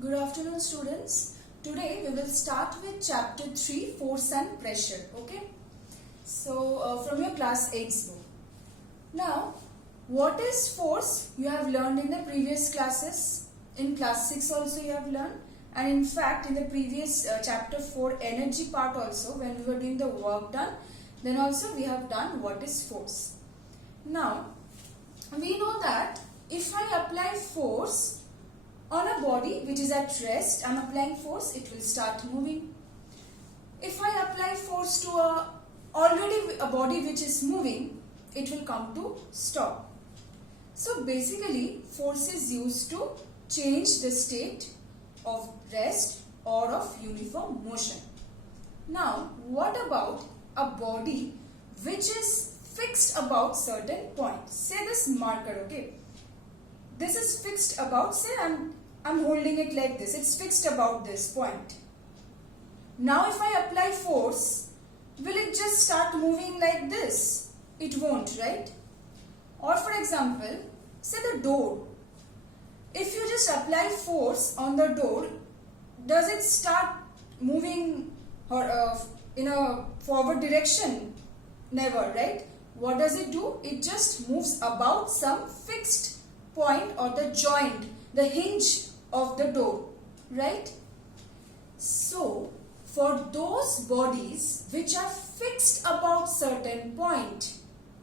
Good afternoon, students. Today we will start with chapter 3, force and pressure. Okay. So from your class 8's book. Now, what is force? You have learned in the previous classes. In class 6 also you have learned. And in fact, in the previous chapter 4 energy part also, when we were doing the work done, then also we have done what is force. Now, we know that if I apply force on a body which is at rest, I am applying force, it will start moving. If I apply force to already a body which is moving, it will come to stop. So basically, force is used to change the state of rest or of uniform motion. Now, what about a body which is fixed about certain point? Say this marker, okay? This is fixed about, say I'm holding it like this. It's fixed about this point. Now if I apply force, will it just start moving like this? It won't, right? Or for example, say the door. If you just apply force on the door, does it start moving in a forward direction? Never, right? What does it do? It just moves about some fixed point or the joint, the hinge of the door, right? So, for those bodies which are fixed about certain point,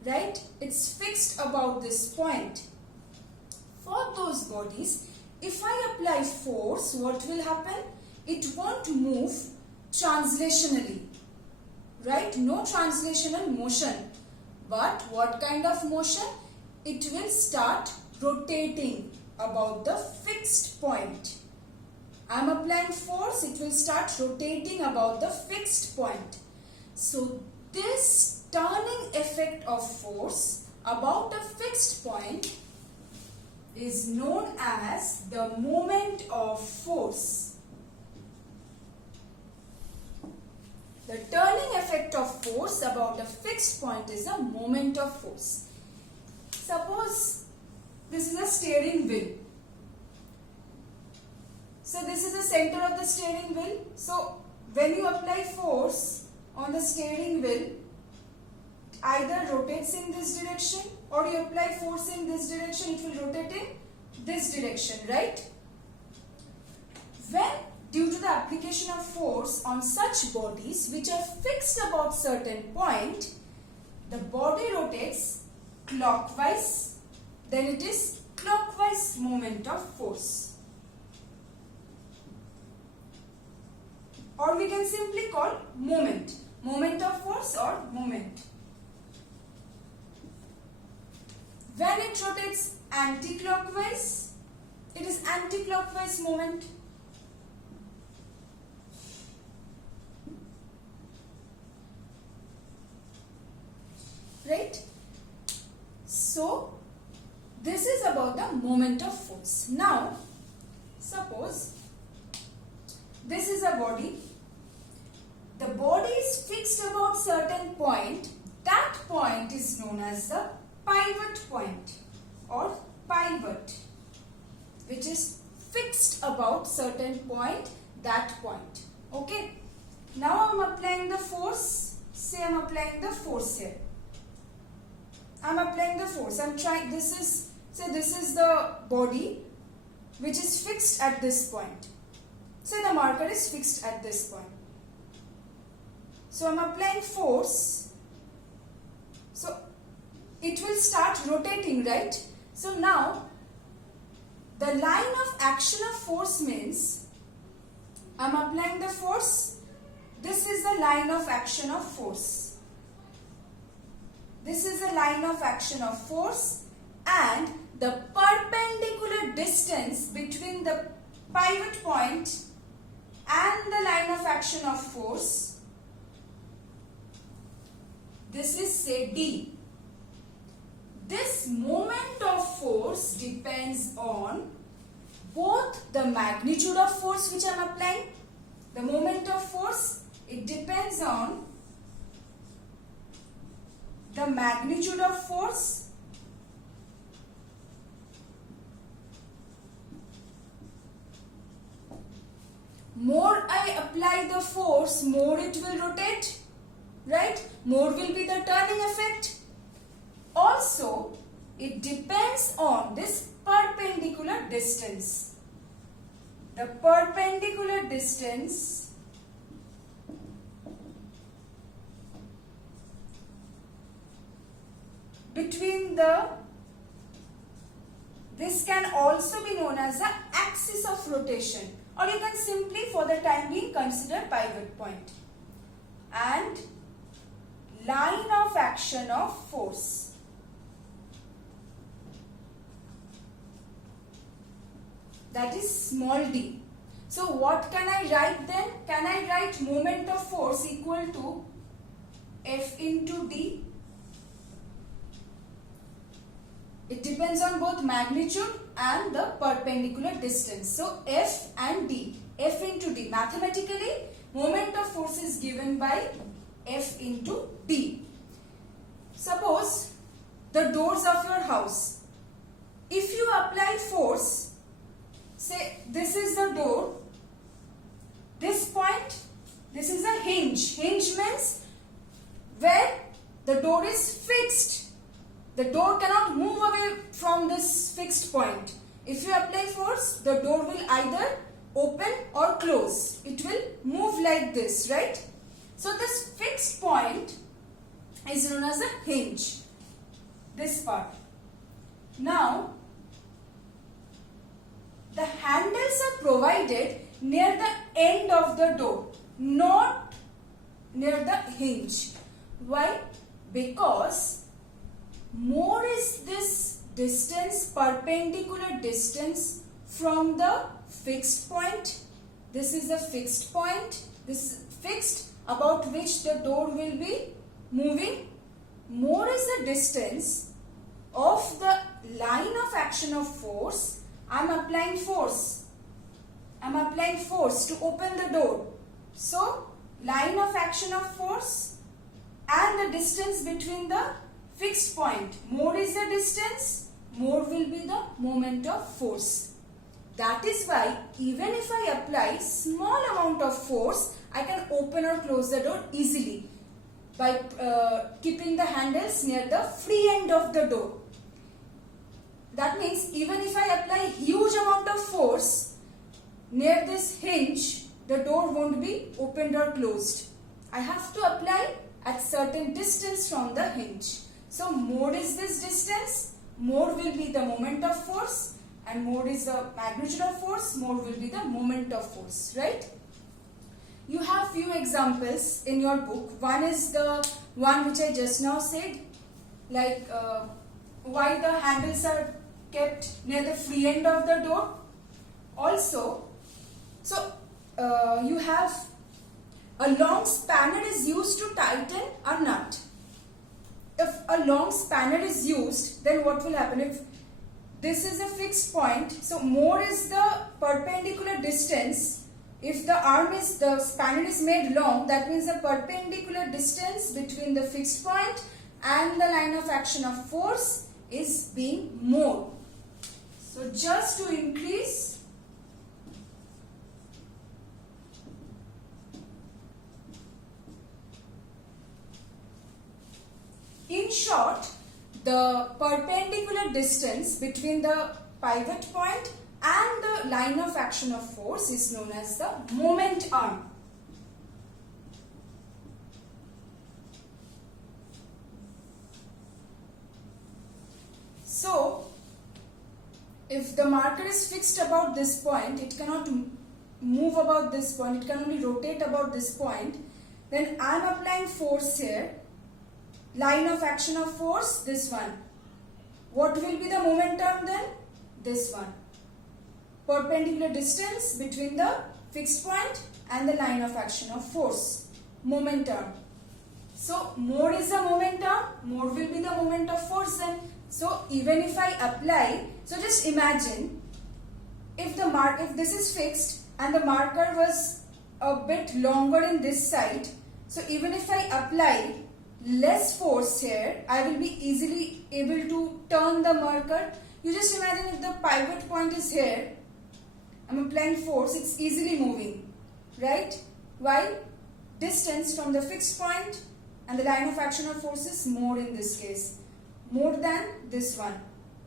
right? It's fixed about this point. For those bodies, if I apply force, what will happen? It won't move translationally, right? No translational motion. But what kind of motion? It will start rotating about the fixed point. I am applying force, it will start rotating about the fixed point. So this turning effect of force about a fixed point is known as the moment of force. The turning effect of force about a fixed point is a moment of force. Suppose this is a steering wheel. So this is the center of the steering wheel. So when you apply force on the steering wheel, either rotates in this direction or you apply force in this direction, it will rotate in this direction, right? When due to the application of force on such bodies which are fixed about certain point, the body rotates clockwise, then it is clockwise moment of force. Or we can simply call moment. Moment of force or moment. When it rotates anti-clockwise, it is anti-clockwise moment. Right? So, this is about the moment of force. Now, suppose this is a body. The body is fixed about certain point. That point is known as the pivot point or pivot, which is fixed about certain point, that point. Okay. Now I am applying the force. Say I am applying the force here. I am applying the force. I am trying. This is the body which is fixed at this point. Say the marker is fixed at this point. So I am applying force. So it will start rotating, right? So now the line of action of force means I am applying the force. This is the line of action of force. This is the line of action of force, and the perpendicular distance between the pivot point and the line of action of force, this is say D. This moment of force depends on both the magnitude of force which I am applying. The moment of force, it depends on the magnitude of force more I apply the force, more it will rotate, right? More will be the turning effect. Also, it depends on this perpendicular distance. The perpendicular distance between this can also be known as the axis of rotation, or you can simply for the time being consider pivot point, and line of action of force. That is small d. So what can I write then? Can I write moment of force equal to F into d? It depends on both magnitude and the perpendicular distance. So F and D, F into D. Mathematically, moment of force is given by F into D. Suppose the doors of your house. If you apply force, say this is the door, this point, this is a hinge. Hinge means where the door is fixed. The door cannot move away from this fixed point. If you apply force, the door will either open or close. It will move like this, right? So this fixed point is known as a hinge. This part. Now, the handles are provided near the end of the door, not near the hinge. Why? Because more is this distance, perpendicular distance from the fixed point. This is the fixed point. This is fixed about which the door will be moving. More is the distance of the line of action of force. I am applying force. I am applying force to open the door. So, line of action of force and the distance between the fixed point. More is the distance, more will be the moment of force. That is why even if I apply small amount of force, I can open or close the door easily by keeping the handles near the free end of the door. That means even if I apply huge amount of force near this hinge, the door won't be opened or closed. I have to apply at certain distance from the hinge. So more is this distance, more will be the moment of force, and more is the magnitude of force, more will be the moment of force, right? You have few examples in your book. One is the one which I just now said, like why the handles are kept near the free end of the door. Also, so you have a long spanner is used to tighten a nut. If a long spanner is used, then what will happen? If this is a fixed point, so more is the perpendicular distance. If the spanner is made long, that means the perpendicular distance between the fixed point and the line of action of force is being more. So just to increase in short, the perpendicular distance between the pivot point and the line of action of force is known as the moment arm. So, if the marker is fixed about this point, it cannot move about this point, it can only rotate about this point, then I am applying force here. Line of action of force, this one. What will be the momentum then? This one. Perpendicular distance between the fixed point and the line of action of force. Momentum. So, more is the momentum, more will be the moment of force then. So, even if I apply, so just imagine, if this is fixed and the marker was a bit longer in this side, so even if I apply less force here, I will be easily able to turn the marker. You just imagine if the pivot point is here, I am applying force, it's easily moving. right? Why? Distance from the fixed point and the line of action of force is more in this case. More than this one.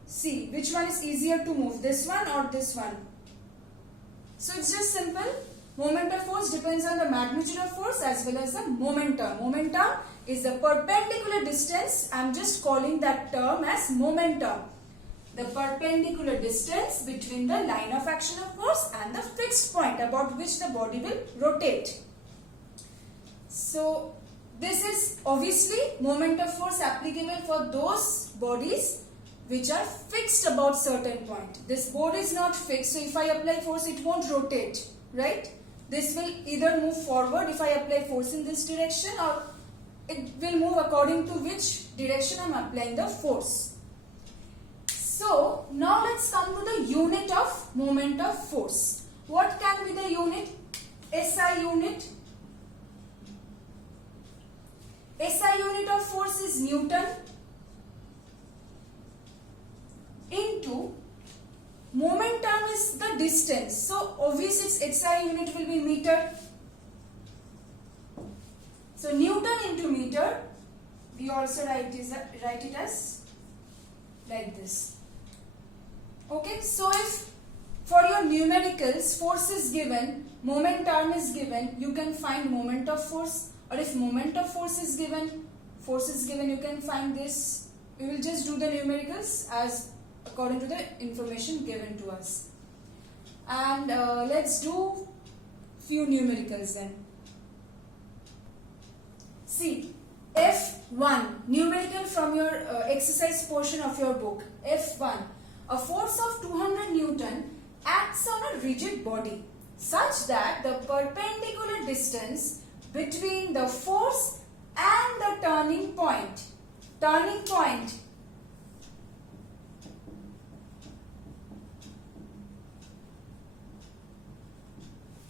See, which one is easier to move? This one or this one? So it's just simple. Moment of force depends on the magnitude of force as well as the momentum. Momentum is the perpendicular distance. I am just calling that term as momentum. The perpendicular distance between the line of action of force and the fixed point about which the body will rotate. So this is obviously moment of force applicable for those bodies which are fixed about certain point. This board is not fixed, so if I apply force it won't rotate, right? This will either move forward if I apply force in this direction, or it will move according to which direction I am applying the force. So now let's come to the unit of moment of force. What can be the unit? SI unit. SI unit of force is Newton into momentum is the distance. So obviously its SI unit will be meter. So Newton into meter, we also write it as like this. Okay, so if for your numericals force is given, momentum is given, you can find moment of force, or if moment of force is given, you can find this. We will just do the numericals as according to the information given to us. And let's do few numericals then. See, F1, numerical from your exercise portion of your book. F1, a force of 200 Newton acts on a rigid body such that the perpendicular distance between the force and the turning point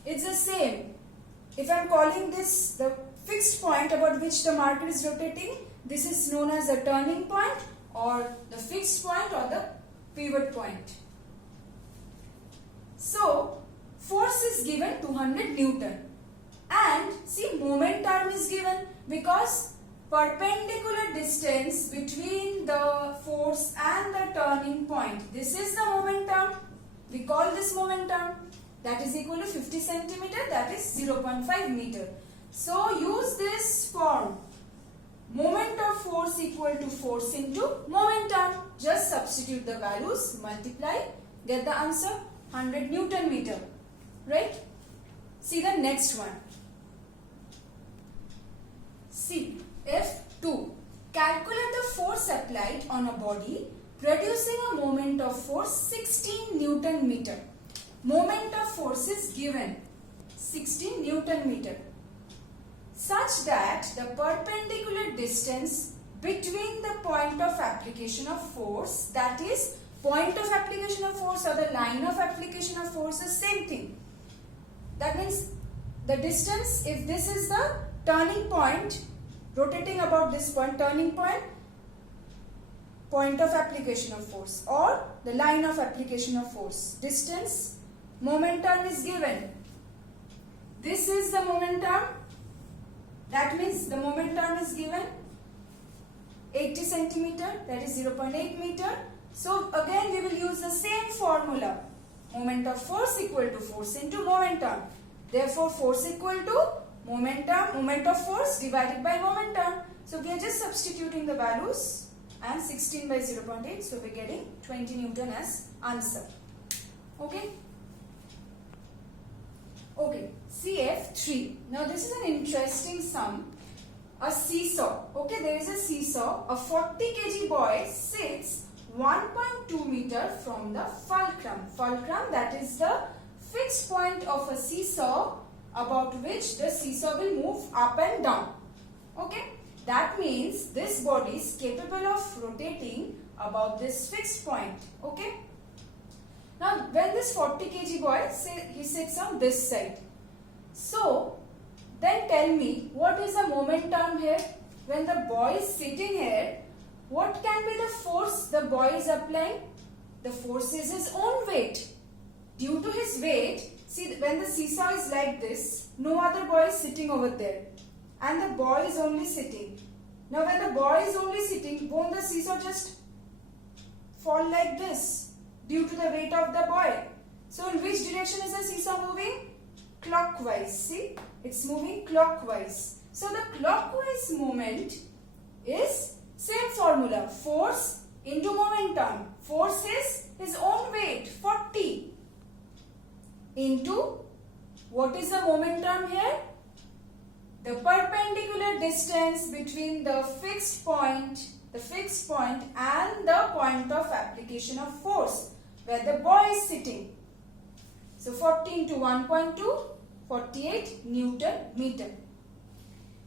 it's the same. If I am calling this the fixed point about which the marker is rotating, this is known as the turning point or the fixed point or the pivot point. So force is given 200 Newton and see momentum is given because perpendicular distance between the force and the turning point. This is the momentum. We call this momentum. That is equal to 50 centimeter, that is 0.5 meter. So use this form. Moment of force equal to force into momentum. Just substitute the values, multiply, get the answer 100 Newton meter. Right? See the next one. See F2. Calculate the force applied on a body producing a moment of force 16 Newton meter. Moment of force is given 16 Newton meter such that the perpendicular distance between the point of application of force, that is point of application of force or the line of application of force is same thing. That means the distance, if this is the turning point, rotating about this point, turning point, point of application of force or the line of application of force, distance, momentum is given. This is the momentum. That means the momentum is given 80 centimeter, that is 0.8 meter. So again we will use the same formula. Moment of force equal to force into momentum. Therefore force equal to momentum, moment of force divided by momentum. So we are just substituting the values and 16 by 0.8. So we are getting 20 Newton as answer. Okay. Okay, CF3. Now this is an interesting sum. A seesaw. Okay, there is a seesaw. A 40 kg boy sits 1.2 meter from the fulcrum. Fulcrum, that is the fixed point of a seesaw about which the seesaw will move up and down. Okay, that means this body is capable of rotating about this fixed point. Okay. Now, when this 40 kg boy, he sits on this side. So, then tell me, what is the momentum here? When the boy is sitting here, what can be the force the boy is applying? The force is his own weight. Due to his weight, See, when the seesaw is like this, no other boy is sitting over there. And the boy is only sitting. Now when the boy is only sitting, won't the seesaw just fall like this due to the weight of the boy? So in which direction is the seesaw moving? Clockwise. See, it's moving clockwise. So the clockwise movement is same formula, force into momentum. Force is his own weight, 40, into what is the momentum here? The perpendicular distance between the fixed point and the point of application of force where the boy is sitting. So 40 into 1.2, 48 Newton meter.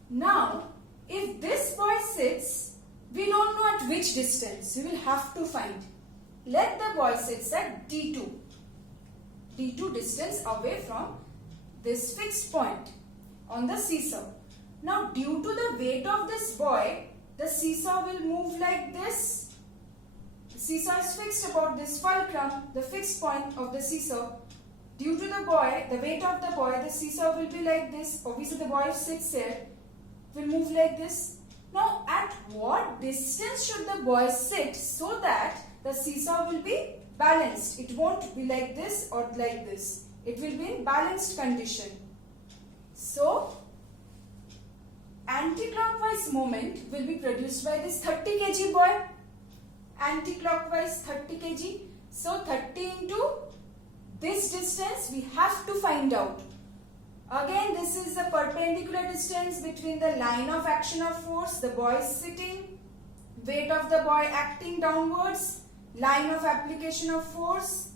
Now, if this boy sits, we don't know at which distance. We will have to find. Let the boy sit at D2. D2 distance away from this fixed point on the seesaw. Now, due to the weight of this boy, the seesaw will move like this. The seesaw is fixed about this fulcrum, the fixed point of the seesaw. Due to the boy, the weight of the boy, the seesaw will be like this. Obviously, the boy sits here, will move like this. Now, at what distance should the boy sit so that the seesaw will be balanced? It won't be like this or like this. It will be in balanced condition. So, anti-clockwise moment will be produced by this 30 kg boy. Anti-clockwise 30 kg. So, 30 into this distance we have to find out. Again, this is the perpendicular distance between the line of action of force, the boy is sitting, weight of the boy acting downwards, line of application of force,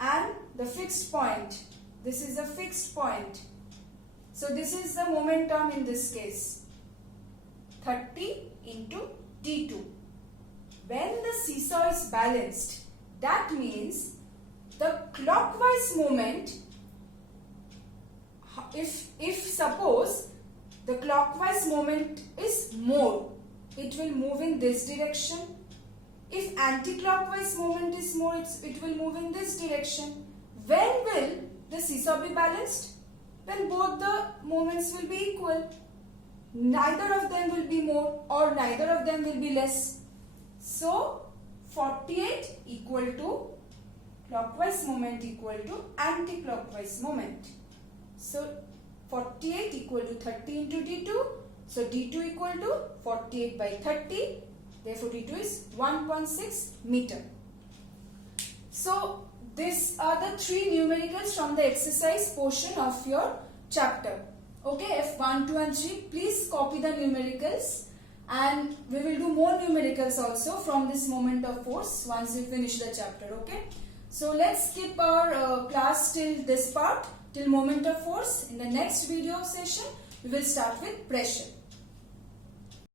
and the fixed point. This is the fixed point. So this is the momentum in this case. 30 into D2. When the seesaw is balanced, that means the clockwise moment, if suppose the clockwise moment is more, it will move in this direction. If anti-clockwise moment is more, it will move in this direction. When will the seesaw be balanced? When both the moments will be equal. Neither of them will be more or neither of them will be less. So, 48 equal to clockwise moment equal to anti-clockwise moment. So, 48 equal to 30 into D2. So, D2 equal to 48 by 30. Therefore, D2 is 1.6 meter. So, these are the three numericals from the exercise portion of your chapter. Okay, F1, 2 and 3. Please copy the numericals. And we will do more numericals also from this moment of force once we finish the chapter. Okay. So let's skip our class till this part, till moment of force. In the next video session, we will start with pressure.